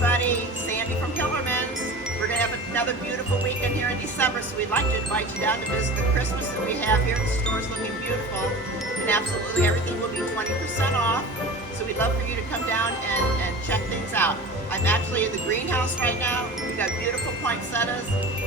everybody. Sandy from Hillerman's. We're going to have another beautiful weekend here in December, so we'd like to invite you down to visit the Christmas that we have here. The store's looking beautiful, and absolutely everything will be 20% off. So we'd love for you to come down and check things out. I'm actually in the greenhouse right now. We've got beautiful poinsettias,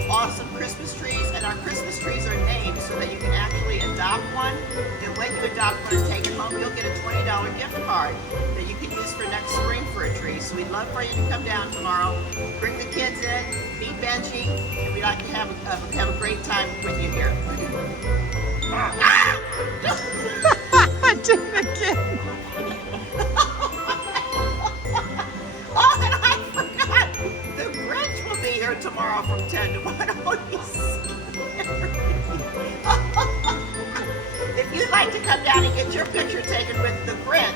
awesome Christmas trees, and our Christmas trees are named so that you can actually adopt one. And when you adopt one and take it home, you'll get a $20 gift card that you can use for next spring for a tree. So we'd love for you to come down tomorrow, bring the kids in, meet Benji, and we'd like to have a great time with you here. I did it again. Oh, and I forgot, the Grinch will be here tomorrow from 10 to 1. Oh, he's scary. If you'd like to come down and get your picture taken with the Grinch,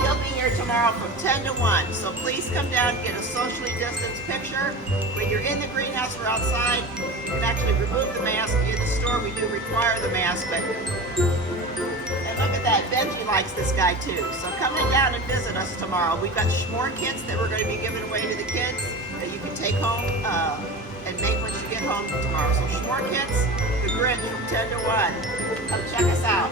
he'll be here tomorrow from 10 to 1. So please come down and get a socially distanced picture. When you're in the greenhouse or outside, you can actually remove the mask. In the store, we do require the mask, but and look at that, Benji likes this guy too. So come on down and visit us tomorrow. We've got s'more kits that we're going to be giving away to the kids that you can take home and make once you get home tomorrow. So s'more kits, the Grinch from 10 to 1. Come check us out.